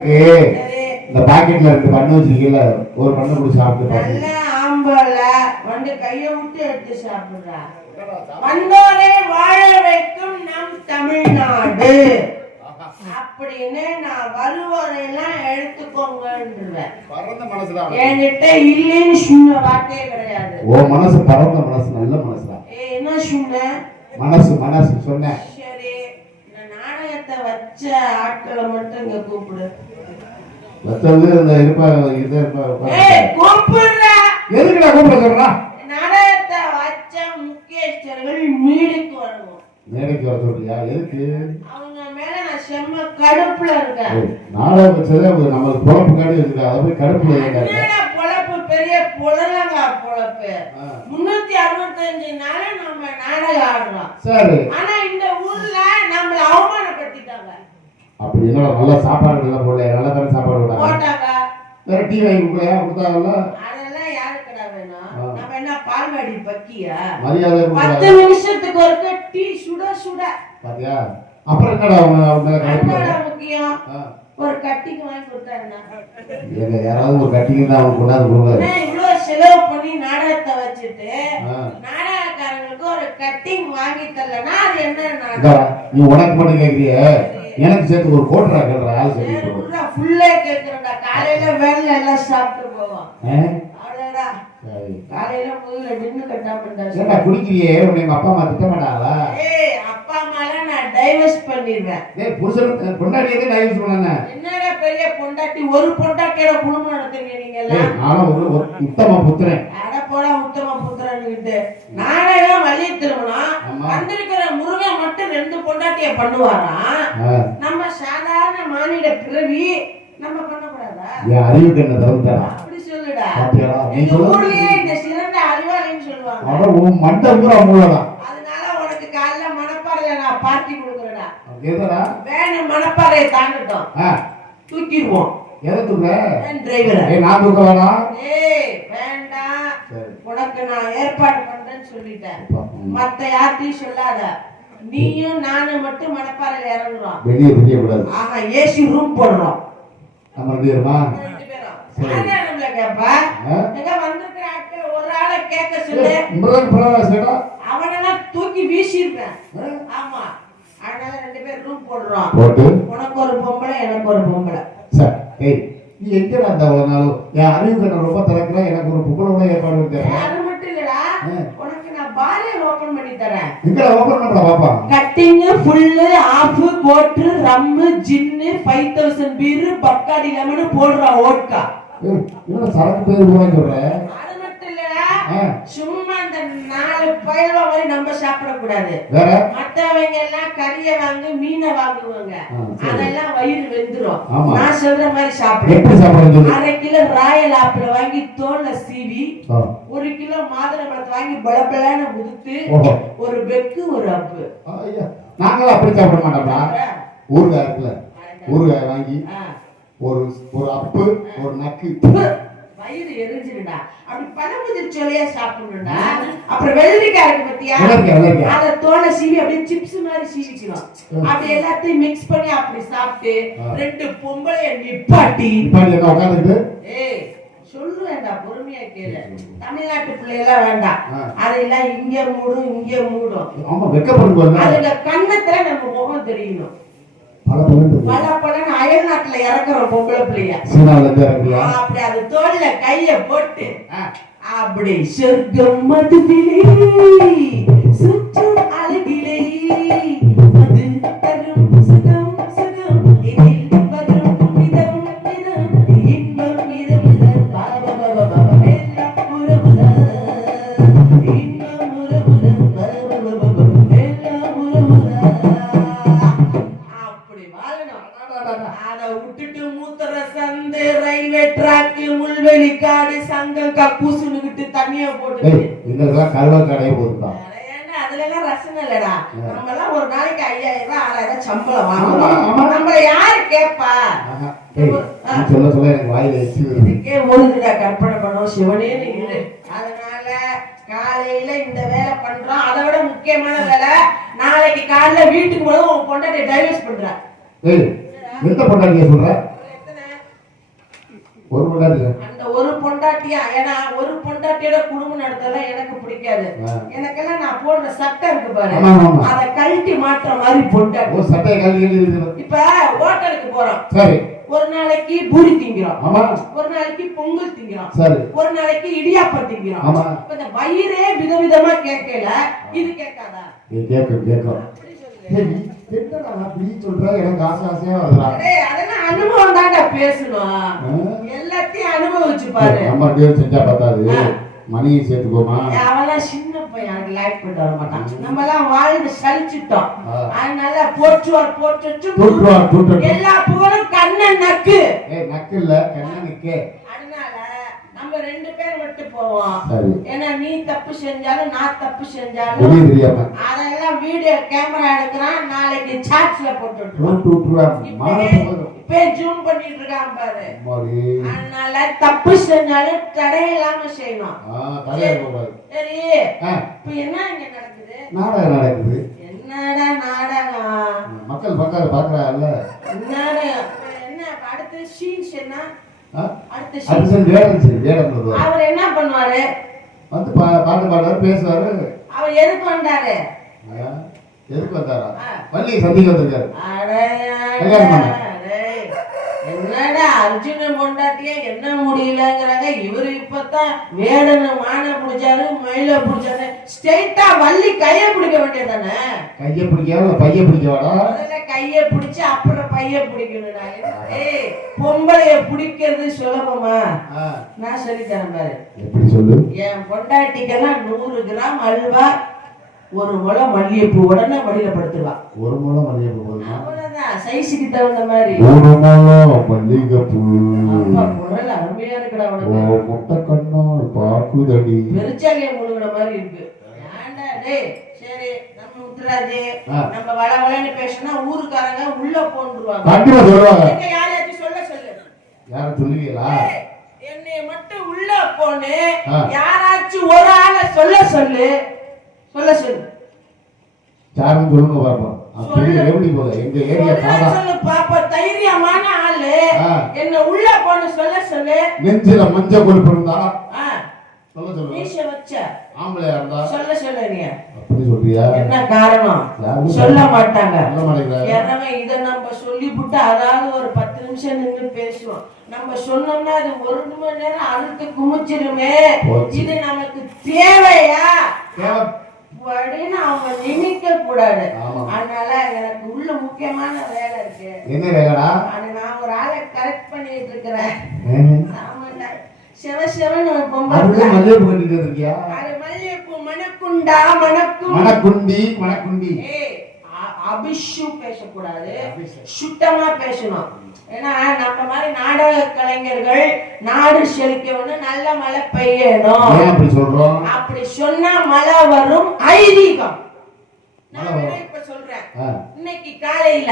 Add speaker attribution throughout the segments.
Speaker 1: இந்த பாக்கெட்ல ரெண்டு பண்ணு வச்சிருக்கீங்கள ஒரு பண்ணு கூட சாப்பிட்டு பாரு.
Speaker 2: நல்ல ஆம்பளை வந்து கைய விட்டு எடுத்து சாப்பிடுறா. வந்தோரை வாழ வைக்கும் நம் தமிழ்நாடு. அப்படின்னு நான் வருவோரையெல்லாம் எடுத்துக்கோங்கன்றேன். என்கிட்ட இல்லைன்னு சொன்ன வார்த்தையே கிடையாது.
Speaker 1: உன் மனசு பரந்த மனசு நல்ல மனசுதான்
Speaker 2: ஏ என்ன சொன்ன?
Speaker 1: மனசு மனசு சொன்னேன்
Speaker 2: வச்ச ஆட்களை மட்டும் இங்க கூப்பிடு.
Speaker 1: வச்சது இந்த இருப்பா இது இருப்பா
Speaker 2: ஏய் கூப்பிடுற
Speaker 1: எதுக்குடா கூப்பிட சொல்றா?
Speaker 2: நாடகத்தை வச்ச முக்கியஸ்தர்கள் மீடுக்கு வரணும்.
Speaker 1: மேடைக்கு வர சொல்றியா? எதுக்கு?
Speaker 2: அவங்க மேல நான் செம்ம கடுப்புல இருக்கேன்.
Speaker 1: நாடகம் வச்சதே அது நம்மளுக்கு பொழப்பு காடி இருக்குது அதை போய் கடுப்புல
Speaker 2: பொழப்பு பெரிய புலலங்கா பொழப்பு. முன்னூத்தி அறுபத்தஞ்சு நாள் நம்ம நாடகம் ஆடுறோம்.
Speaker 1: சரி.
Speaker 2: ஆனா இந்த ஊர்ல நம்மள அவமானப்படுத்திட்டாங்க
Speaker 1: அப்படி என்னடா நல்ல சாப்பாடு நல்லா போடல நல்ல தானே சாப்பாடு
Speaker 2: போட்டாங்க?
Speaker 1: வேற டீ வாங்கி கொடுக்கலையா கொடுத்தாங்கல்ல?
Speaker 2: அதெல்லாம் யாருக்குடா வேணும். நம்ம என்ன பால்வாடி பக்கியா
Speaker 1: மரியாதை
Speaker 2: பத்து நிமிஷத்துக்கு ஒருக்க டீ சுட சுட.
Speaker 1: பாத்தியா? அப்புறம் என்னடா அவங்க
Speaker 2: முக்கியம். ஒரு கட்டிக்கு வாங்கி கொடுத்தாருன்னா
Speaker 1: யாராவது ஒரு கட்டிங்க தான் அவங்க கொண்டாந்து
Speaker 2: என்ன இவ்வளவு செலவு பண்ணி நாடகத்தை வச்சுட்டு. நாடகக்காரங்களுக்கு ஒரு கட்டிங் வாங்கி தரலன்னா அது என்ன
Speaker 1: நீ உனக்கு மட்டும் கேக்குறிய? எனக்கு சேர்த்து ஒரு கோட்டரா கேட்கற ஆள் சொல்லி.
Speaker 2: ஃபுல்லே கேக்குறேன்டா. காலையில வேலை எல்லாம் சாப்பிட்டு போவோம். அடடா.
Speaker 1: சரி.
Speaker 2: காலையில முதல்ல நின்னு கட்டாம இருந்தா
Speaker 1: ஏண்டா குடிக்கிறியே உன்னை எங்க அப்பா அம்மா திட்டமாட்டாங்களா
Speaker 2: ஏய் அப்பா அம்மால நான் டைவர்ஸ் பண்ணிடுவேன்
Speaker 1: ஏய் புருஷன் பொண்டாடி எதே டைவர்ஸ் பண்ணானே
Speaker 2: என்னடா பெரிய பொண்டாட்டி? ஒரு பொண்டாட்டியோட குடும்பம் நடத்துங்க நீங்க எல்லாம்?
Speaker 1: நானும் ஒரு உத்தம புத்திரன்.
Speaker 2: அட போடா உத்தம புத்திரன்கிட்டு நாடகம் வழி திருமணம்.
Speaker 1: ஆமா.
Speaker 2: வந்திருக்கிற முருகன் மட்டும் ரெண்டு பொண்டாட்டிய பண்ணுவாராம் நம்ம சாதாரண மானிட பிறவி நம்ம பண்ணக்கூடாதா?
Speaker 1: அறிவு கண்ணை தவிர்த்தாடா
Speaker 2: அப்படி சொல்லுடா. எங்க ஊர்லயே இந்த சிறந்த அறிவாளின்னு சொல்லுவாங்க.
Speaker 1: அவன் உன் மண்டை பூரா மூலதான்
Speaker 2: அதனால உனக்கு காலைல மணப்பாறையில நான் பார்ட்டி கொடுக்குறேடா
Speaker 1: எதடா?
Speaker 2: வேணும் மணப்பாறையை தாண்டட்டும். தூக்கிடுவோம்.
Speaker 1: எதை தூக்க
Speaker 2: டிரைவரை
Speaker 1: நான் தூக்க வேணாம்
Speaker 2: ஏய் உனக்கு நான் ஏற்பாடு பண்றேன்னு சொல்லிட்டேன். மத்த யார்ட்டையும் சொல்லாத. நீயும் நானும் மட்டும் மணப்பாறையில இறங்குறோம்.
Speaker 1: வெளியே தெரிய கூடாது
Speaker 2: ஆனா ஏசி ரூம் போடுறோம்.
Speaker 1: நம்ம ரெண்டு பேருமா?
Speaker 2: கேப்பா? எங்க வந்திருக்கிற ஆட்கள் ஒரு ஆளை கேட்க சொல்லு. அவனெல்லாம் தூக்கி வீசியிருப்பேன். ஆமா. அதனால ரெண்டு பேர் ரூம் போடுறோம். உனக்கு ஒரு பொம்பளை எனக்கு ஒரு பொம்பளை.
Speaker 1: சார் நீ எங்கடா அந்த ஒரு நாள்? என் அறிவு கண்ணை ரொம்ப திறக்கிற எனக்கு ஒரு புகழோட ஏற்பாடு
Speaker 2: அது மட்டும் இல்லடா.
Speaker 1: ஆ.
Speaker 2: உனக்கு நான் பாலியல் ஓபன் பண்ணி தரேன்.
Speaker 1: எங்கடா ஓப்பன் பண்ண பாப்பா?
Speaker 2: Cutting full half quarter rum gin five thousand beer Bacardi lemon போடுறா ஓட்கா.
Speaker 1: ஏய் என்னடா சரக்கு பேர் போறேன்னு சொல்ற?
Speaker 2: அது மட்டும் இல்லடா.
Speaker 1: ஆ,
Speaker 2: சும்மா பயில்வா மாதிரி நம்ம சாப்பிடக்கூடாது. மத்தவங்க எல்லாம் கறியை வாங்கு மீனை வாங்குவாங்க. அதெல்லாம் வயிறு வெந்துரும். நான் சொல்ற மாதிரி சாப்பிடு.
Speaker 1: எப்படி சாப்பிடுறது சொல்லு
Speaker 2: அரை கிலோ ராயல் ஆப்பிள் வாங்கி தோல்ல சீவி ஒரு கிலோ மாதுளை பழத்தை வாங்கி பளபளன்னு உதுத்து ஒரு பெக்கு ஒரு அப்பு
Speaker 1: நாங்களும் அப்படி சாப்பிட மாட்டோம்டா. ஊறுகாய் இருக்குல்ல. ஊறுகாய் வாங்கி. ஒரு ஒரு அப்பு ஒரு நக்கு.
Speaker 2: வயிறு எரிஞ்சிருடா அப்படி பழமுதிர் சொல்லியே சாப்பிடணும்டா. அப்புறம் வெள்ளரிக்காய் இருக்கு பத்தியா. அத தோலை சீவி அப்படியே சிப்ஸ் மாதிரி சீவிக்கணும். அப்படி எல்லாத்தையும் மிக்ஸ் பண்ணி அப்படி சாப்பிட்டு. ரெண்டு பொம்பளைய நிப்பாட்டி. ஏய் சொல்லுவேன்டா பொறுமையா கேளு. தமிழ்நாட்டு பிள்ளையெல்லாம் வேண்டாம்.
Speaker 1: ஆ.
Speaker 2: அதெல்லாம் இங்க மூடும் இங்க மூடும். அதுல கண்ணத்துல நம்ம முகம் தெரியணும்.
Speaker 1: பல பலன்
Speaker 2: பல பலன்னு அயல் நாட்டுல இறக்குறோம் பொம்பளை பிள்ளைய. அப்படி அது தோல்ல கைய போட்டு. அப்படி சொர்க்கம் மதுவிலே சுற்றும் அழகிலே தண்ணிய போட்டு
Speaker 1: எங்களுக்கெல்லாம் கருவா கடையை
Speaker 2: ரசனை இல்லடா. நம்ம எல்லாம் ஒரு நாளைக்கு ஐயாயிரம் ரூபாய் ஆறாயிரம் சம்பளம்
Speaker 1: ஆமா.
Speaker 2: நம்மள யாரு கேப்பா?
Speaker 1: ஏய் நீ சொல்ல சொல்ல எனக்கு வாயில எச்சு வருது.
Speaker 2: இதுக்கே ஒழுங்குடா கற்பனை பண்ணும் சிவனே இரு. அதனால காலையில இந்த வேலை பண்றோம். அதை விட முக்கியமான வேலை நாளைக்கு காலையில வீட்டுக்கு போது உன் பொண்டாட்டி டைவர்ஸ் பண்ற.
Speaker 1: எந்த பொண்டாட்டிய சொல்ற? ஒரு
Speaker 2: ஒரு பொண்டாட்டியா ஏன்னா ஒரு பொண்டாட்டியோட குடும்பம் நடத்தலாம் எனக்கு பிடிக்காது. எனக்கெல்லாம் நான் போடுற சட்டை இருக்கு பாரு. அதை கழட்டி மாட்டுற மாதிரி பொண்டாட்டி. இப்ப ஹோட்டலுக்கு போறோம்.
Speaker 1: சரி.
Speaker 2: ஒரு நாளைக்கு பூரி திங்கிறோம். ஒரு நாளைக்கு பொங்கல் திங்கிறோம். ஒரு நாளைக்கு இடியாப்பம் திங்கிறோம். இப்ப இந்த வயிறே விதவிதமா கேட்கல. இது கேட்காதா?
Speaker 1: கேட்கும் கேட்கும். என்னடா சொல்ற? எனக்கு ஆசை ஆசையா
Speaker 2: அதெல்லாம் அனுபவம் தான்டா பேசணும்? எல்லாத்தையும் அனுபவிச்சு பாரு.
Speaker 1: நம்ம டேட் செஞ்சா பார்த்தாது
Speaker 2: ஆ.
Speaker 1: மணியை சேர்த்துக்கோமா?
Speaker 2: அவெல்லாம் சின்ன பையன். லைக் பண்ணிட்டு வர மாட்டான். நம்ம எல்லாம் வாழ்ந்து சலிச்சிட்டோம். அதனால போற்றுவார்
Speaker 1: தூற்றுவார் தூற்று
Speaker 2: எல்லா புகழும் கண்ணன் நக்கு.
Speaker 1: ஏய் நக்கு இல்ல கண்ணனுக்கே.
Speaker 2: அதனால நம்ம ரெண்டு பேர் மட்டும் போவோம். ஏன்னா நீ தப்பு செஞ்சாலும் நான் தப்பு செஞ்சாலும் அதெல்லாம் வீடியோ கேமரா எடுக்கிறான் நாளைக்கு சாட்ஸ்ல போட்டு இப்பவே ஜூம் பண்ணிட்டு இருக்கான் பாரு. அதனால தப்பு செஞ்சாலும் தடையில்லாம செய்யணும். சரி. இப்ப என்ன இங்க நடக்குது?
Speaker 1: நாடகம் நடக்குது?
Speaker 2: என்னடா நாடகம்
Speaker 1: மக்கள் பக்கம் பாக்குறாங்கல்ல
Speaker 2: இப்ப என்ன அடுத்த சீன்ஸ் என்ன? அடுத்த
Speaker 1: வேடம் சரி வேடம்
Speaker 2: அவர் என்ன பண்ணுவாரு?
Speaker 1: வந்து பாட்டு பாடுவார் பேசுவாரு.
Speaker 2: அவர் எதுக்கு வந்தாரு?
Speaker 1: எதுக்கு வந்தாரா?
Speaker 2: ஆ.
Speaker 1: வள்ளி சந்திக்க வந்திருக்காரு. கல்யாணம்
Speaker 2: அர்ஜுன பொண்டாட்டியே என்ன முடியலங்கிறாங்க? இவரு இப்பதான் வேடனை மான பிடிச்சாரு மயில பிடிச்சாரு. ஸ்ட்ரெயிட்டா வள்ளி கைய பிடிக்க வேண்டியதானே?
Speaker 1: கையை பிடிக்காம இல்ல பைய பிடிக்கவாடா?
Speaker 2: முதல்ல கைய பிடிச்சு அப்புறம் பைய பிடிக்கணும்டா. ஏய் பொம்பளைய பிடிக்கிறது சுலபமா? நான் சொல்லித்தரேன் பாரு.
Speaker 1: எப்படி சொல்லு?
Speaker 2: என் பொண்டாட்டிக்கெல்லாம் நூறு கிராம் அல்வா ஒரு முளம் மல்லிகைப்பூ உடனே மடியில படுத்துவா
Speaker 1: ஒரு மூலம் மல்லிகைப்பூ போதுமா?
Speaker 2: சைஸுக்கு தகுந்த மாதிரி.
Speaker 1: மல்லிகைப்பூ.
Speaker 2: குரல் அருமையா இருக்குடா
Speaker 1: ஓ
Speaker 2: உனக்கு.
Speaker 1: முட்டை கண்ணால் பாக்குதடி.
Speaker 2: முழுங்கின மாதிரி இருக்கு. ஏன்டா டேய் சரி நம்ம முத்துராஜே. நம்ம வள வளன்னு பேசினா ஊருக்காரங்க உள்ள போன்றுவாங்க.
Speaker 1: கண்டிப்பா சொல்லுவாங்க.
Speaker 2: யாரையாச்சும் சொல்ல சொல்லு.
Speaker 1: யாரும் சொல்லுவீங்களா?
Speaker 2: என்னை மட்டும் உள்ள போன்னு
Speaker 1: ஆ.
Speaker 2: யாராச்சும் ஒரு ஆளை சொல்ல சொல்லு. சொல்ல சொல்லு.
Speaker 1: யாரும் சொல்லுங்க பாப்போம்.
Speaker 2: சொல்லு.
Speaker 1: எப்படி போகுது எங்க ஏரியா
Speaker 2: பாப்பா தைரியமான ஆளு. என்ன உள்ள போன்னு சொல்ல சொல்லு.
Speaker 1: நெஞ்சில கொழுப்பு இருந்தா? சொல்ல
Speaker 2: மீச வச்ச.
Speaker 1: ஆம்பளையா இருந்தா?
Speaker 2: சொல்ல சொல்ல நீ.
Speaker 1: அப்படி சொல்றியா?
Speaker 2: என்ன காரணம்? சொல்ல மாட்டாங்க.
Speaker 1: சொல்ல மாட்டேங்கிறாரு
Speaker 2: எனவே இத நம்ம சொல்லிவிட்டு அதாவது ஒரு பத்து நிமிஷம் நின்று பேசுவோம். நம்ம சொன்னோம்னா அது ஒரு மணி நேரம் அழுத்து குமிச்சிருமே. இது நமக்கு தேவையா?
Speaker 1: தேவை.
Speaker 2: அப்படின்னு அவங்க நினைக்க கூடாது.
Speaker 1: ஆமா.
Speaker 2: அதனால எனக்கு உள்ள முக்கியமான வேலை இருக்கு.
Speaker 1: என்ன வேலைடா?
Speaker 2: அது நான் ஒரு ஆளை கரெக்ட் பண்ணிட்டு இருக்கிறேன். சிவ சிவன் ஒரு பொம்பளை
Speaker 1: அதுதான் மல்லிகைப்பூ கட்டிட்டு இருக்கியா
Speaker 2: அது மல்லிகைப்பூ மணக்குண்டா மணக்கும்
Speaker 1: மணக்குண்டி மணக்குண்டி.
Speaker 2: ஏய், அபிஷு பேசக்கூடாது. சுத்தமா பேசணும். ஏன்னா நம்ம மாதிரி நாடக கலைஞர்கள் நாடு செழிக்கணும் நல்ல மழை பெய்யணும்.
Speaker 1: அப்படி சொல்றோம்?
Speaker 2: அப்படி சொன்னா மழை வரும் ஐதீகம். இப்ப சொல்றேன். இன்னைக்கு காலையில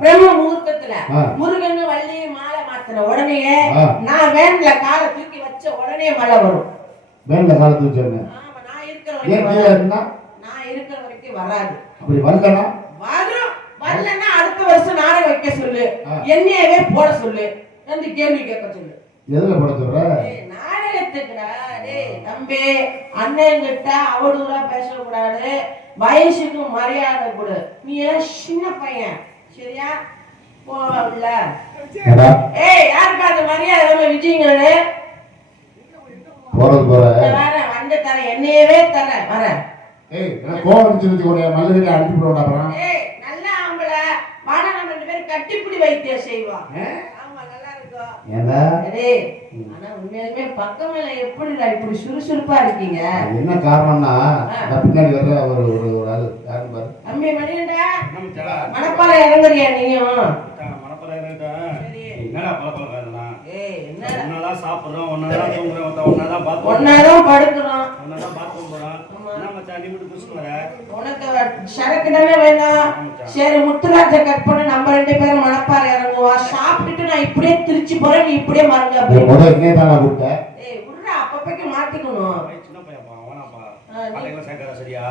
Speaker 2: பிரம்ம முகூர்த்தத்துல. முருகன் வள்ளி மாலை மாத்தின உடனே. நான் வேன்ல காலை தூக்கி வச்ச உடனே மழை வரும்.
Speaker 1: வேன்ல வச்சிருங்க
Speaker 2: ஆமா நான் இருக்கிற வரைக்கும் நான் இருக்கிற வரைக்கும் வராது.
Speaker 1: அப்படி வரலனா
Speaker 2: வரும். வரலன்னா அடுத்த வருஷம் நாடகம் வைக்க சொல்லு. என்னையவே போட சொல்லு. வந்து கேள்வி கேட்க சொல்லு.
Speaker 1: எதுல போட சொல்ற?
Speaker 2: நாடகத்துக்குடா. டேய் தம்பி அண்ணன் கிட்ட அவதூறா பேசக்கூடாது. வயசுக்கு மரியாதை கொடு. நீ எல்லாம் சின்ன பையன். சரியா?
Speaker 1: ஏடா,
Speaker 2: ஏய் யாருக்கு அந்த மரியாதை விஜயங்களே
Speaker 1: போறது போற.
Speaker 2: வரேன் வந்து தரேன். என்னையவே தரேன். வரேன்.
Speaker 1: ஏய் எனக்கு கோவம் வந்துச்சு வச்சுக்கோங்க மல்லிகிட்ட அடிச்சு போடுவோம் அப்புறம்.
Speaker 2: ஏய் நல்ல ஆம்பளை. வாடா நம்ம ரெண்டு பேரும் கட்டிப்பிடி வைத்தியம் செய்வோம் ஆமா நல்லா இருக்கும்.
Speaker 1: ஏண்டா?
Speaker 2: டேய், ஆனா உண்மையாலுமே பக்கமேல எப்படிடா இப்படி சுறுசுறுப்பா இருக்கீங்க?
Speaker 1: என்ன காரணம்னா நான் பின்னாடி வர்ற ஒரு ஒரு ஒரு ஆளு யாருன்னு பாரு.
Speaker 2: தம்பி மணப்பாறை இறங்குறியா நீயும்? சரி.
Speaker 3: என்னடா பழப்பழக்கம் இதெல்லாம்
Speaker 2: ஏய் என்னடா
Speaker 3: ஒன்னாதான் சாப்பிடுறோம் ஒன்னாதான் தூங்குறோம் ஒன்னாதான் பாத்ரூம்
Speaker 2: ஒன்னாதான் படுக்கிறோம்
Speaker 3: ஒன்னாதான் பாத்ரூம் போறோம்
Speaker 2: உனக்கு வேணும் சரி முத்துராஜ கட் பண்ணி நம்ம ரெண்டு பேரும் மணப்பாறை இறங்குவோம். சாப்பிட்டுட்டு நான் இப்படியே திருச்சி போறேன் நீ இப்படியே மறங்க ஏய் அப்பப்பக்கு மாத்திக்கணும்.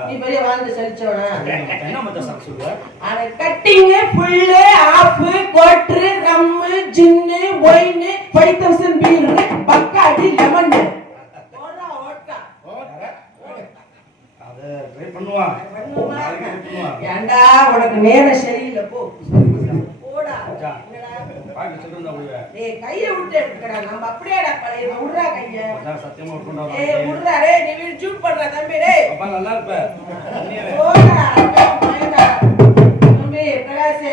Speaker 2: நீ- பெரிய வாழ்ந்து செழிச்சவனா full half quarter rum gin wine five thousand beer Bacardi lemon
Speaker 3: try பண்ணுவான் பண்ணுவான்
Speaker 2: ஏண்டா உனக்கு நேரம் சரியில்லை போ. போடா. கையை விட்டு எடுக்கடா நம்ம அப்படியேடா பழைய விடுறா கைய.
Speaker 3: மச்சான் சத்தியமா
Speaker 2: ஏய் விடுறா டேய் நீ வீடு ஷூட் பண்ற தம்பி டேய்.
Speaker 3: அப்பா நல்லா இருப்ப. உண்மையாவே.
Speaker 2: போடா பயடா தம்பி பிரகாஷ்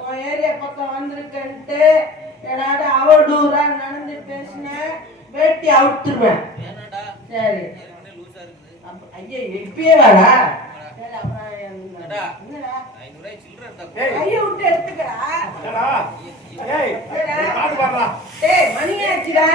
Speaker 2: உன் ஏரியா பக்கம் வந்திருக்கன்ட்டு ஏடாட அவடூரா நடந்து பேசின வேட்டி அவுத்துருவேன் சரி அப்ப- ஐயா இப்பயே வாடா. கையை விட்டு எடுத்துக்கடா. மணி ஆச்சுடா